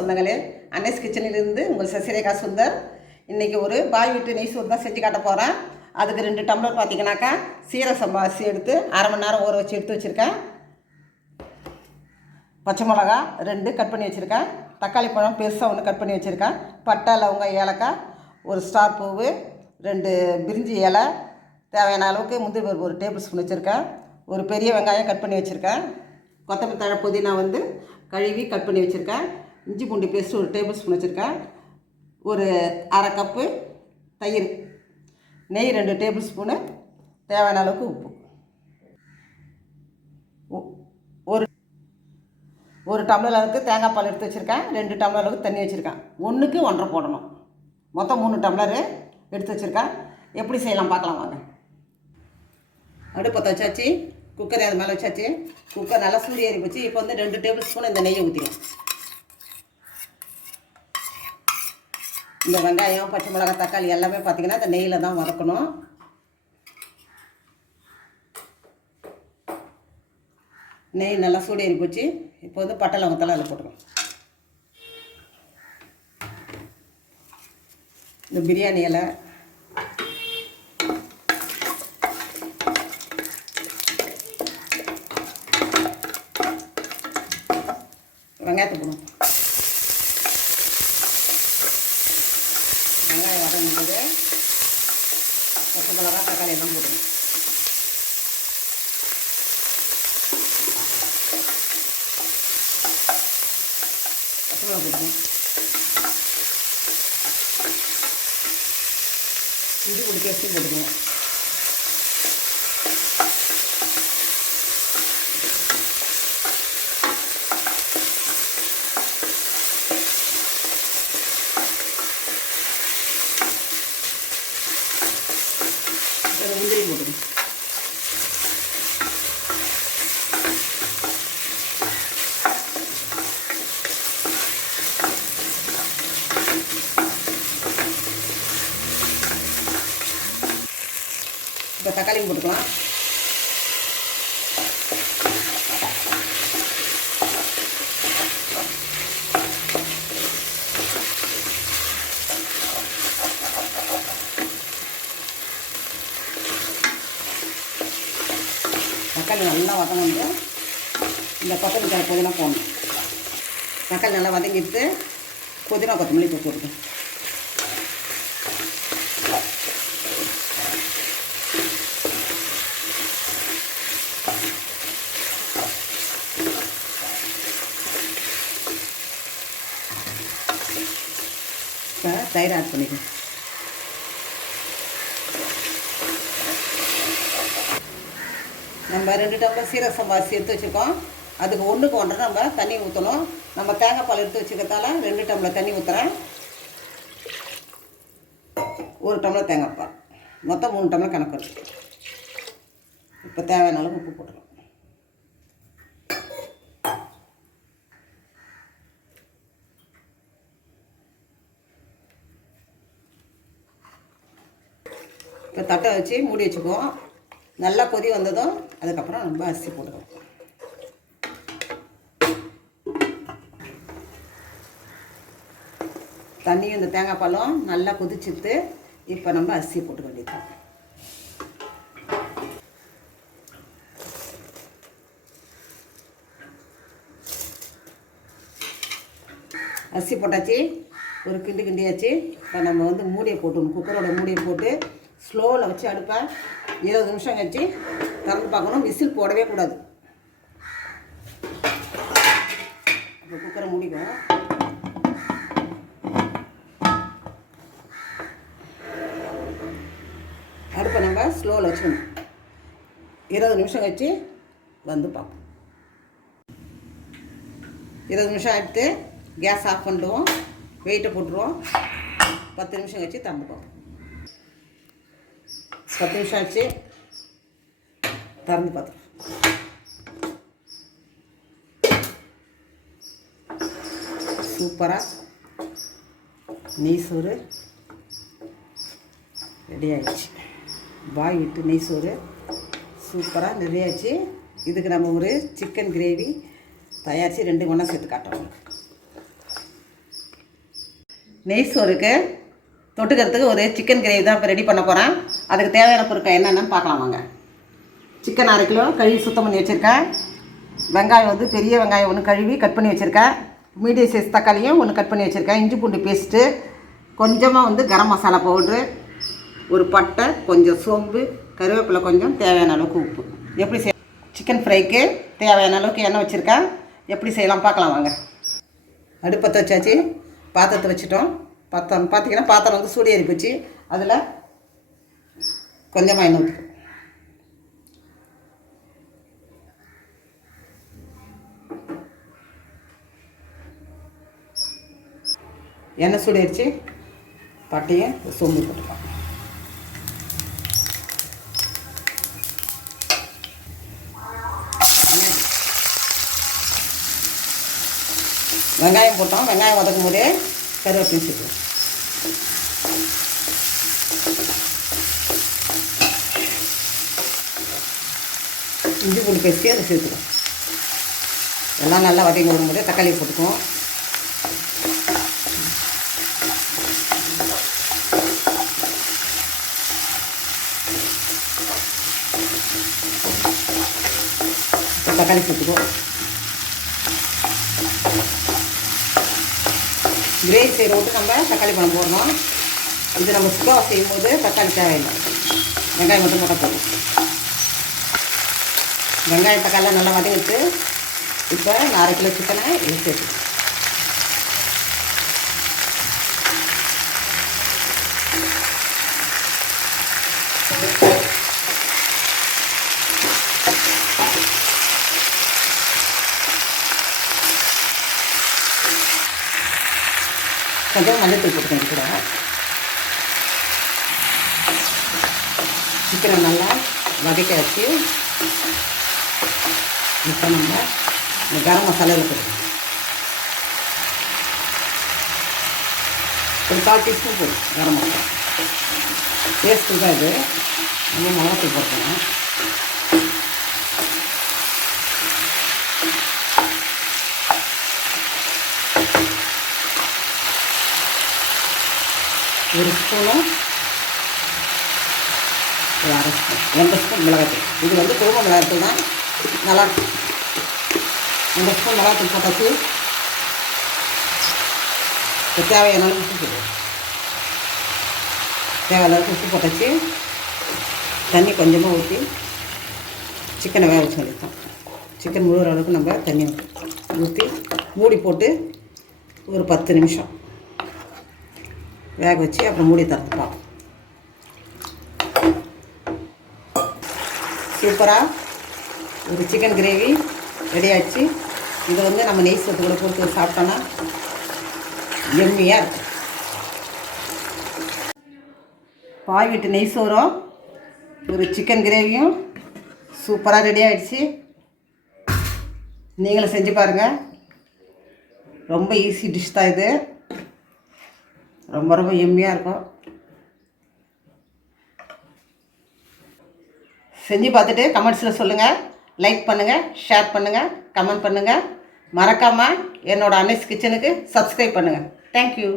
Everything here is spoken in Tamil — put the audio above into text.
சொந்தங்களே, அன்னஸ் கிச்சனிலிருந்து உங்கள் சசிரேகா சுந்தர். இன்றைக்கி ஒரு பாய் வீட்டு நெய் சோறு தான் செஞ்சு காட்ட போகிறேன். அதுக்கு 2 டம்ளர் பார்த்தீங்கன்னாக்கா சீரக சம்பா அரிசி எடுத்து அரை மணி நேரம் ஊற வச்சு எடுத்து வச்சுருக்கேன். பச்சை மிளகா 2 கட் பண்ணி வச்சுருக்கேன். தக்காளி பழம் பெருசாக 1 கட் பண்ணி வச்சுருக்கேன். பட்டை, லவங்கம், ஏலக்காய், ஒரு ஸ்டார் பூவு, 2 பிரிஞ்சி இலை, தேவையான அளவுக்கு முந்திரி பருப்பு 1 டேபிள் ஸ்பூன் வச்சுருக்கேன். ஒரு பெரிய வெங்காயம் கட் பண்ணி வச்சுருக்கேன். கொத்தமல்லி தழை, புதினா கழுவி கட் பண்ணி வச்சுருக்கேன். இஞ்சி பூண்டு பேஸ்ட்டு 1 டேபிள் ஸ்பூன் வச்சுருக்கேன். ஒரு அரை கப்பு தயிர், நெய் 2 டேபிள் ஸ்பூனு, தேவையான அளவுக்கு உப்பு, ஒரு டம்ளர் அளவுக்கு தேங்காய் பால் எடுத்து வச்சுருக்கேன். 2 டம்ளர் அளவுக்கு தண்ணி வச்சுருக்கேன். 1க்கு 1.5 போடணும். மொத்தம் 3 டம்ளரு எடுத்து வச்சுருக்கேன். எப்படி செய்யலாம் பார்க்கலாம் வாங்க. அடுப்பை வச்சாச்சு, குக்கரை அது மேலே வச்சாச்சு. குக்கர் நல்லா சூடு ஏறி போச்சு. இப்போ 2 டேபிள் ஸ்பூன் இந்த நெய்யை ஊற்றிடும். இந்த வெங்காயம், பச்சை மிளகாய், தக்காளி எல்லாமே பார்த்திங்கன்னா இந்த நெய்யில் தான் வதக்கணும். நெய் நல்லா சூடு ஏறி போச்சு. இப்போ பட்டை, லவங்கத்தெல்லாம் அதில் போட்டுக்கணும். இந்த பிரியாணி இலை, வெங்காயத்தை போடணும். வெங்காயம் வதங்கும்போது பச்சை மிளகா, தக்காளி எல்லாம் போடணும். பச்சை மிளகா போடணும். இஞ்சி பூண்டு பேஸ்ட்டும் போட்டுக்கணும். முந்திரி போட்டுக்கணும். இப்போ தக்காளியும் போட்டுக்கலாம். தக்காளி நல்லா வதங்கிட்டு இந்த கொத்தமல்லி தழை, புதினா போடணும். தக்காளி நல்லா வதங்கிட்டு புதினா, கொத்தமல்லி இப்போ போட்டுக்கணும். இப்போ தயிர் ஆட் பண்ணிக்கணும். நம்ம 2 டம்ளர் சீரக சம்பா அரிசி எடுத்து வச்சுருக்கோம். அதுக்கு 1க்கு 1.5 நம்ம தண்ணி ஊற்றணும். நம்ம தேங்காய் பால் எடுத்து வச்சுக்கிறதால 2 டம்ளர் தண்ணி ஊற்றுறேன். 1 டம்ளர் தேங்காய் பால், மொத்தம் 3 டம்ளர் கணக்கு இருக்குது. இப்போ தேவையான அளவு உப்பு போட்டுக்கலாம். இப்போ தட்டை வச்சு மூடி வச்சுக்குவோம். நல்லா கொதி வந்ததும் அதுக்கப்புறம் நம்ம அரிசி போட்டுக்கலாம். தண்ணியும் இந்த தேங்காய் பாலும் நல்லா கொதிச்சுட்டு இப்போ நம்ம அரிசி போட்டுக்க வேண்டியது. அரிசி போட்டாச்சு, ஒரு கிண்டி கிண்டியாச்சு. இப்போ நம்ம மூடியை போட்டுக்கணும். குக்கரோட மூடியை போட்டு ஸ்லோவில் வச்சு அடுப்பை 20 நிமிஷம் கழிச்சு திறந்து பார்க்கணும். விசில் போடவே கூடாது. இப்போ குக்கரை மூடிக்கும். அடுப்பை நம்ம ஸ்லோவில் வச்சுக்கணும். 20 நிமிஷம் கழிச்சு பார்ப்போம். 20 நிமிஷம் ஆகிட்டு கேஸ் ஆஃப் பண்ணிடுவோம். வெயிட்டை போட்டுருவோம். 10 நிமிஷம் கழிச்சு திறந்து பார்ப்போம். 10 நிமிஷம் ஆச்சு, திறந்து பார்த்தோம். சூப்பராக நெய் சோறு ரெடி ஆகிடுச்சு. பாய் விட்டு நெய் சோறு சூப்பராக ரெடி ஆகிடுச்சு. இதுக்கு நம்ம ஒரு சிக்கன் கிரேவி தயாரித்து 2 ஒன்றா சேர்த்து காட்டுறோம். நெய் சோறுக்கு தொட்டுக்கிறதுக்கு ஒரு சிக்கன் கிரேவி தான் இப்போ ரெடி பண்ண போகிறேன். அதுக்கு தேவையான பொருட்கள் என்னென்னு பார்க்கலாம் வாங்க. சிக்கன் 1/2 கிலோ கழுவி சுத்தம் பண்ணி வச்சுருக்கேன். வெங்காயம் வந்து பெரிய வெங்காயம் ஒன்று கழுவி கட் பண்ணி வச்சுருக்கேன். மீடியம் சைஸ் தக்காளியும் ஒன்று கட் பண்ணி வச்சுருக்கேன். இஞ்சி பூண்டு பேஸ்ட்டு, கொஞ்சமாக வந்து கரம் மசாலா பவுட்ரு, ஒரு பட்டை, கொஞ்சம் சோம்பு, கருவேப்பிலை, கொஞ்சம் தேவையான அளவுக்கு உப்பு. எப்படி சிக்கன் ஃப்ரைக்கு தேவையான அளவுக்கு எண்ணெய் வச்சுருக்கேன். எப்படி செய்யலாம் பார்க்கலாம் வாங்க. அடுப்பத்தை வச்சாச்சு, பாத்திரத்தை வச்சுட்டோம். பார்த்தீங்கன்னா பாத்திரம் வந்து சூடு ஏறி போச்சு. அதில் கொஞ்சமாக எண்ணெய் ஊற்றி எண்ணெய் சூடு ஏறிச்சு. பட்டையும் சோம்பு போட்டுக்கலாம். வெங்காயம் போட்டோம். வெங்காயம் வதக்கும் போதே கருவேப்பிலை சேர்த்துக்கலாம். இஞ்சி பூண்டு பேஸ்ட்டு அதை சேர்த்துக்கலாம். எல்லாம் நல்லா வதங்கி வரும்போதே தக்காளி போட்டுக்குவோம். தக்காளி சேர்த்துக்குவோம். கிரேவி செய்கிறவங்க நம்ம தக்காளி பழம் போடணும். இது நம்ம சுக்காவை செய்யும்போது தக்காளி தேவையில்லை, வெங்காயம் மட்டும் போட்டால் போதும். வெங்காயம் தக்காளிலாம் நல்லா வதங்கிட்டு இப்போ 1/2 கிலோ சிக்கனை இது சேர்த்து கொஞ்சம் மஞ்சள் போட்டுக்கணும். கூட சிக்கனை நல்லா வதக்க வச்சு இப்போ நம்ம இந்த கரம் மசாலாவில் போடுவோம். ஒரு 1/4 டீஸ்பூன் போடும் கரம் மசாலா. டேஸ்ட்டு தான் இது. நம்ம மிளகாத்தூள் போட்டுக்கணும். ஒரு ஸ்பூனும் ஒரு 1/2 ஸ்பூன் 2 ஸ்பூன் மிளகாத்தூள். இது வந்து குடும்ப மிளகாத்தூள் தான், நல்லாயிருக்கும். 2 ஸ்பூன் மிளகாத்தூள் போட்டாச்சு. இப்போ தேவையான அளவுக்கு உப்பு போடுவோம். தேவையான அளவுக்கு உப்பு போட்டாச்சு. தண்ணி கொஞ்சமாக ஊற்றி சிக்கனை வேக வச்சு வச்சுருக்கோம். சிக்கன் முழுகிற அளவுக்கு நம்ம தண்ணி ஊற்றி மூடி போட்டு ஒரு 10 நிமிஷம் வேக வச்சு அப்புறம் மூடி திறந்துப்போம். சூப்பராக ஒரு சிக்கன் கிரேவி ரெடி ஆகிடுச்சு. இதை வந்து நம்ம நெய் சோத்து கூட போட்டு சாப்பிட்டோன்னா எம்மியாக இருக்கும். பாய் வீட்டு நெய் சோறும் ஒரு சிக்கன் கிரேவியும் சூப்பராக ரெடி ஆகிடுச்சு. நீங்களும் செஞ்சு பாருங்கள். ரொம்ப ஈஸி டிஷ் தான் இது. ரொம்ப ரொம்ப எம்மியாக இருக்கும். செஞ்சு பார்த்துட்டு கமெண்ட்ஸில் சொல்லுங்கள். லைக் பண்ணுங்கள், ஷேர் பண்ணுங்கள், கமெண்ட் பண்ணுங்கள். மறக்காமல் என்னோடய அன்னைஸ் கிச்சனுக்கு சப்ஸ்கிரைப் பண்ணுங்கள். தேங்க்யூ.